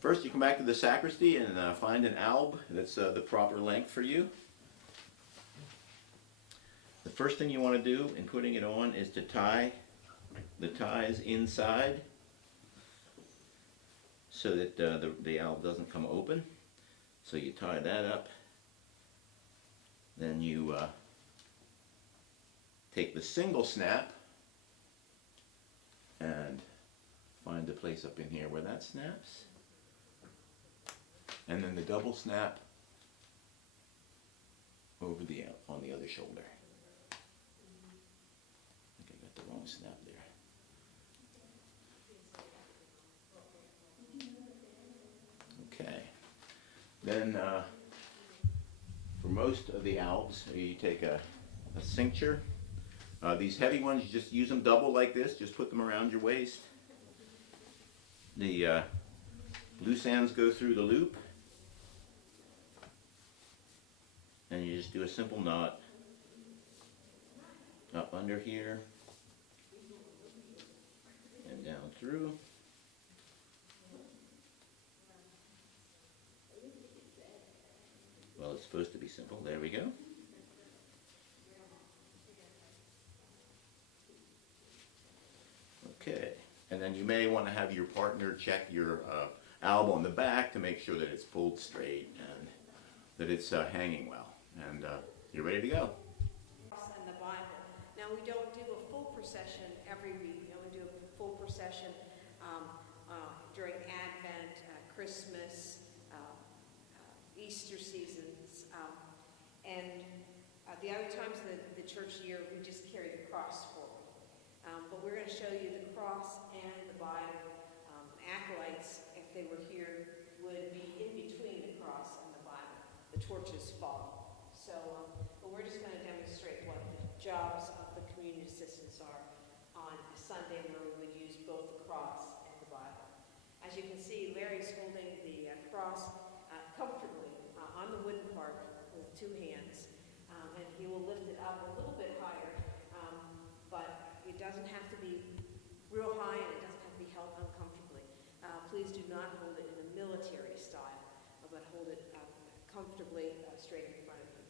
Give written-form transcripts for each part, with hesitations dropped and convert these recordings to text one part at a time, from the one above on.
First, you come back to the sacristy and find an alb that's the proper length for you. The first thing you want to do in putting it on is to tie the ties inside so that the alb doesn't come open. So you tie that up. Then you take the single snap and find the place up in here where that snaps. And then the double snap over on the other shoulder. I think I got the wrong snap there. Okay. Then for most of the albs, you take a cincture. These heavy ones, you just use them double like this. Just put them around your waist. The loose ends go through the loop. And you just do a simple knot up under here and down through. Well, it's supposed to be simple. There we go. Okay. And then you may want to have your partner check your alb on the back to make sure that it's pulled straight and that it's hanging well. And you're ready to go. And the Bible. Now, we don't do a full procession every week. We only do a full procession during Advent, Christmas, Easter seasons, and the other times of the church year, we just carry the cross forward. But we're going to show you the cross and the Bible. Acolytes, if they were here, would be in between the cross and the Bible. The torches fall. So, but we're just going to demonstrate what the jobs of the community assistants are on a Sunday where we would use both the cross and the Bible. As you can see, Larry's holding the cross comfortably on the wooden part with two hands, and he will lift it up a little bit higher, but it doesn't have to be real high and it doesn't have to be held uncomfortably. Please do not hold it in a military style, but hold it comfortably straight in front of you.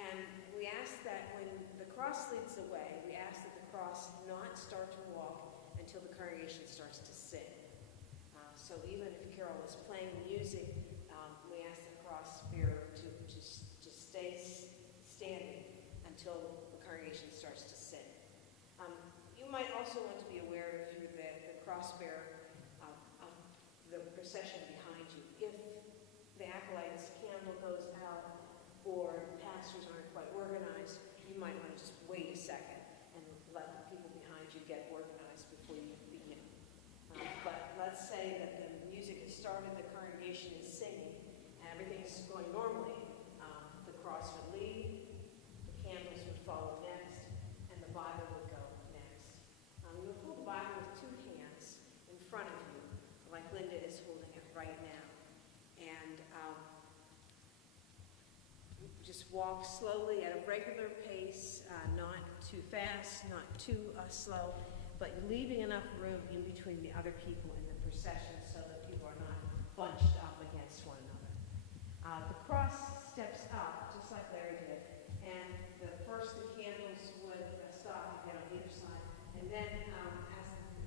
And we ask that when the cross leads the way, we ask that the cross not start to walk until the congregation starts to sing. So even if Carol is playing music, we ask the cross bearer to stay standing until the congregation starts to sing. You might also want to be aware, if you're the cross bearer, of the procession behind you. If the acolyte's candle goes out or the pastors aren't quite organized, you might want to just wait a second and let the people behind you get organized before you begin. But let's say that the music has started, the congregation is singing, and everything's going normally. The cross would lead, the candles would follow next, and the Bible would go next. You would hold the Bible with two hands in front of you, like Linda is holding it right now. And just walk slowly at a regular pace, not too fast, not too slow, but leaving enough room in between the other people in the procession so that people are not bunched up against one another. The cross steps up, just like Larry did, and the candles would stop again on either side. And then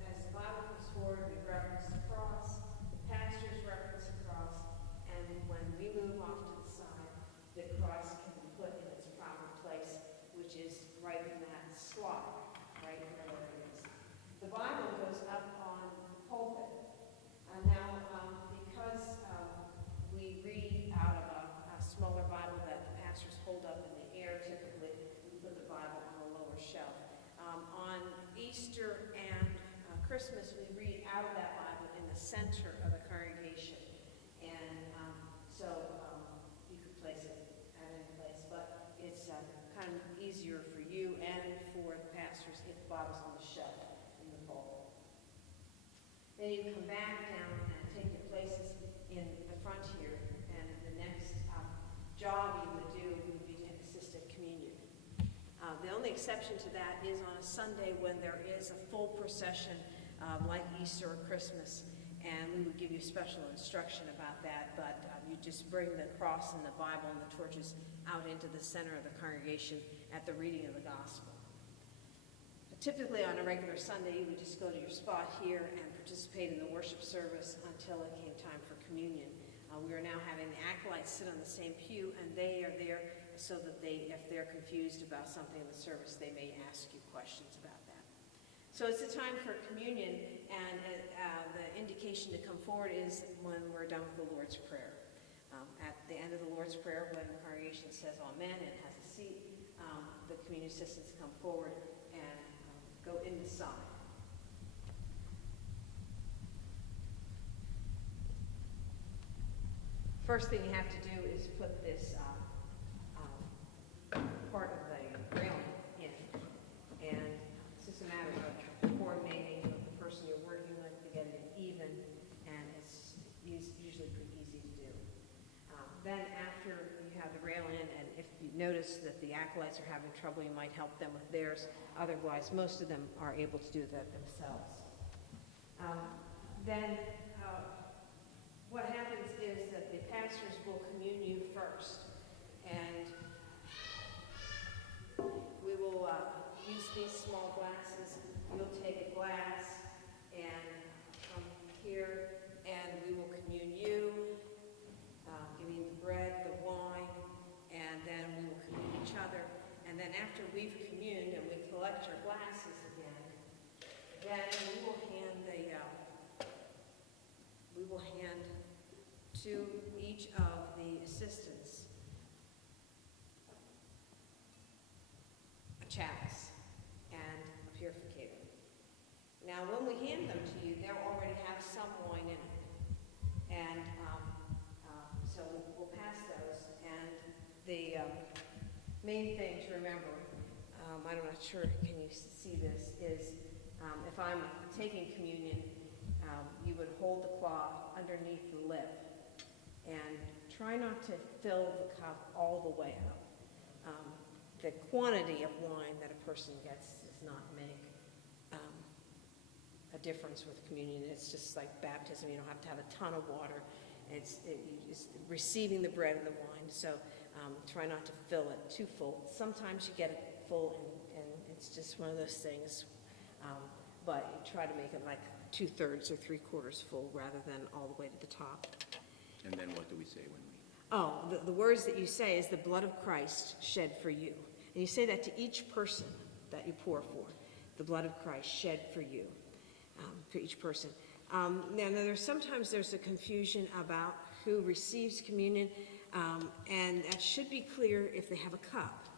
as the Bible comes forward, we reference the cross, the pastors reference the cross, and when we move off to the side, the cross can be put in its proper place, which is right in that slot, right where it is. The Bible goes up on the pulpit. Now, because we read out of a smaller Bible that the pastors hold up in the air, typically we put the Bible on a lower shelf. On Easter and Christmas, we read out of that Bible in the center of the congregation. And so you could place it at any place, but it's kind of easier for you and for the pastors if the Bible's on the shelf in the pulpit. Then you come back down and take your places in the front here, and the next job you would do would be to assist at communion. The only exception to that is on a Sunday when there is a full procession like Easter or Christmas, and we would give you special instruction about that, but you just bring the cross and the Bible and the torches out into the center of the congregation at the reading of the gospel. Typically on a regular Sunday, you would just go to your spot here and participate in the worship service until it came time for communion. We are now having the acolytes sit on the same pew, and they are there so that if they're confused about something in the service, they may ask you questions about that. So it's a time for communion, and the indication to come forward is when we're done with the Lord's Prayer. At the end of the Lord's Prayer, when the congregation says amen and has a seat, the communion assistants come forward and go inside. First thing you have to do is put this part of the railing in. And it's just a matter of coordinating with the person you're working with to get it even, and it's usually pretty easy to do. Then after you have the rail in, and if you notice that the acolytes are having trouble, you might help them with theirs. Otherwise, most of them are able to do that themselves. Then what happens is that the pastors will commune you first, and we will use these small glasses. You'll take a glass and come here, and we will commune you, giving you the bread, the wine, and then we will commune each other. And then after we've communed and we collect our glasses again, then we will hand to each of the assistants a chalice and a purificator. Now, when we hand them to you, they'll already have some wine in it. And so we'll pass those. And the main thing to remember, I'm not sure, can you see this, is if I'm taking communion, you would hold the cloth underneath the lip and try not to fill the cup all the way up. The quantity of wine that a person gets does not make a difference with communion. It's just like baptism. You don't have to have a ton of water. It's receiving the bread and the wine. So try not to fill it too full. Sometimes you get it full, and it's just one of those things. But you try to make it like 2/3 or 3/4 full rather than all the way to the top. And then what do we say when we? Oh, the words that you say is the blood of Christ shed for you. And you say that to each person that you pour for. The blood of Christ shed for you, for each person. Now, sometimes there's a confusion about who receives communion, and that should be clear if they have a cup.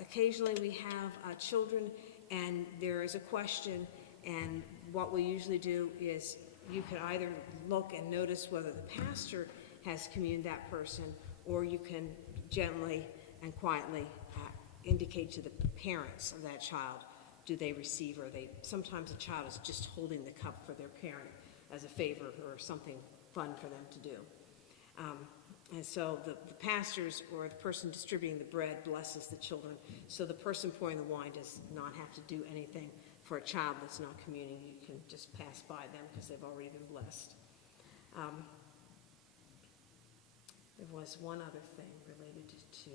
Occasionally we have children, and there is a question, and what we usually do is you can either look and notice whether the pastor has communed that person, or you can gently and quietly indicate to the parents of that child, do they receive, or sometimes a child is just holding the cup for their parent as a favor or something fun for them to do. And so the pastors or the person distributing the bread blesses the children, so the person pouring the wine does not have to do anything for a child that's not communing. You can just pass by them because they've already been blessed. There was one other thing related to,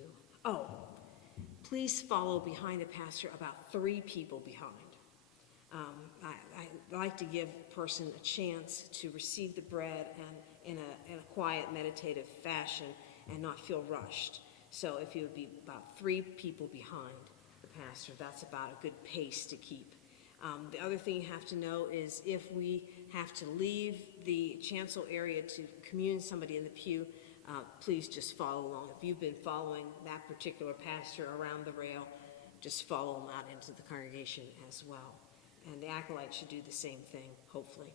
please follow behind the pastor, about 3 people behind. I like to give a person a chance to receive the bread and in a quiet, meditative fashion and not feel rushed. So if you would be about 3 people behind the pastor, that's about a good pace to keep. The other thing you have to know is if we have to leave the chancel area to commune somebody in the pew, please just follow along. If you've been following that particular pastor around the rail, just follow him out into the congregation as well. And the acolytes should do the same thing, hopefully.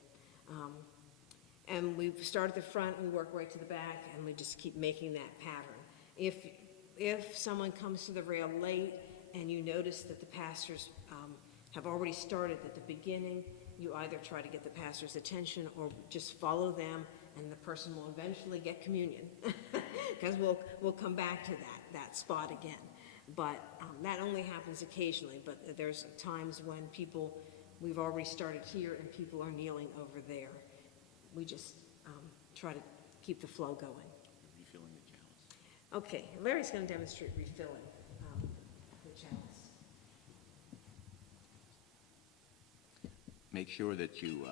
And we start at the front, and we work right to the back, and we just keep making that pattern. If someone comes to the rail late and you notice that the pastors have already started at the beginning, you either try to get the pastor's attention or just follow them, and the person will eventually get communion, because we'll come back to that spot again. But that only happens occasionally, but there's times when we've already started here and people are kneeling over there. we just try to keep the flow going. Refilling the chalice. Okay, Larry's going to demonstrate refilling the chalice. Make sure that you,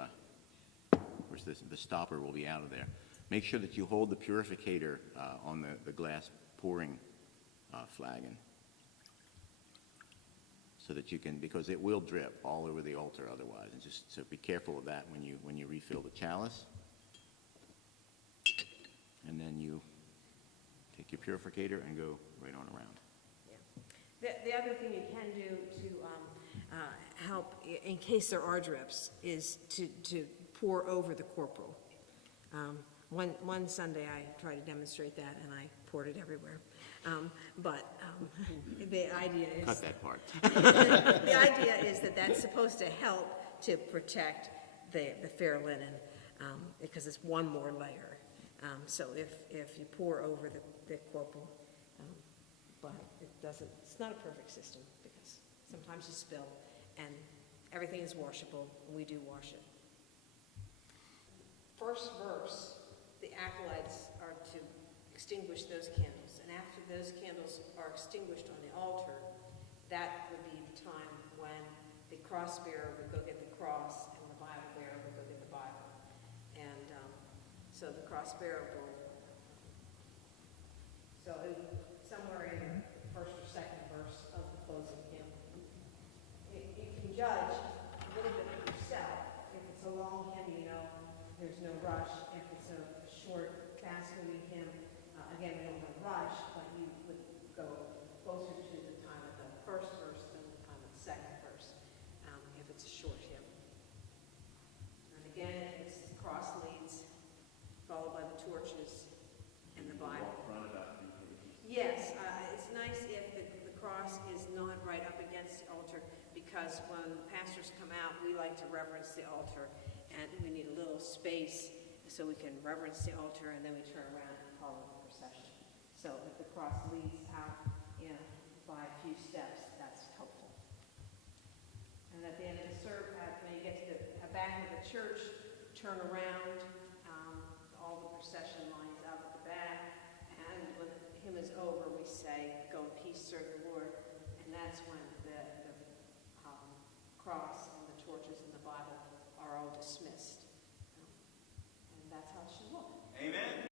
of course, the stopper will be out of there. Make sure that you hold the purificator on the glass pouring flagon, so that you can, because it will drip all over the altar otherwise. And just so be careful of that when you refill the chalice. And then you take your purificator and go right on around. Yeah. The other thing you can do to help, in case there are drips, is to pour over the corporal. One Sunday I tried to demonstrate that, and I poured it everywhere. The idea is... Cut that part. The idea is that that's supposed to help to protect the fair linen, because it's one more layer. So if you pour over the corporal, but it doesn't, it's not a perfect system, because sometimes you spill, and everything is washable, and we do wash it. First verse, the acolytes are to extinguish those candles, and after those candles are extinguished on the altar, that would be the time when the cross bearer would go get the cross, and the Bible bearer would go get the Bible. And so the cross bearer will, somewhere in the first or second verse of the closing hymn. You can judge a little bit for yourself. If it's a long hymn, you know there's no rush. If it's a short, fast-moving hymn, again, we don't have rush, but you would go closer to the time of the first verse than the time of the second verse, if it's a short hymn. And again, it's cross leads, followed by the torches and the Bible. Yes, it's nice if the cross is not right up against the altar, because when pastors come out, we like to reverence the altar, and we need a little space so we can reverence the altar, and then we turn around and follow the procession. So if the cross leads out, by a few steps, that's helpful. And at the end of the service, when you get to the back of the church, turn around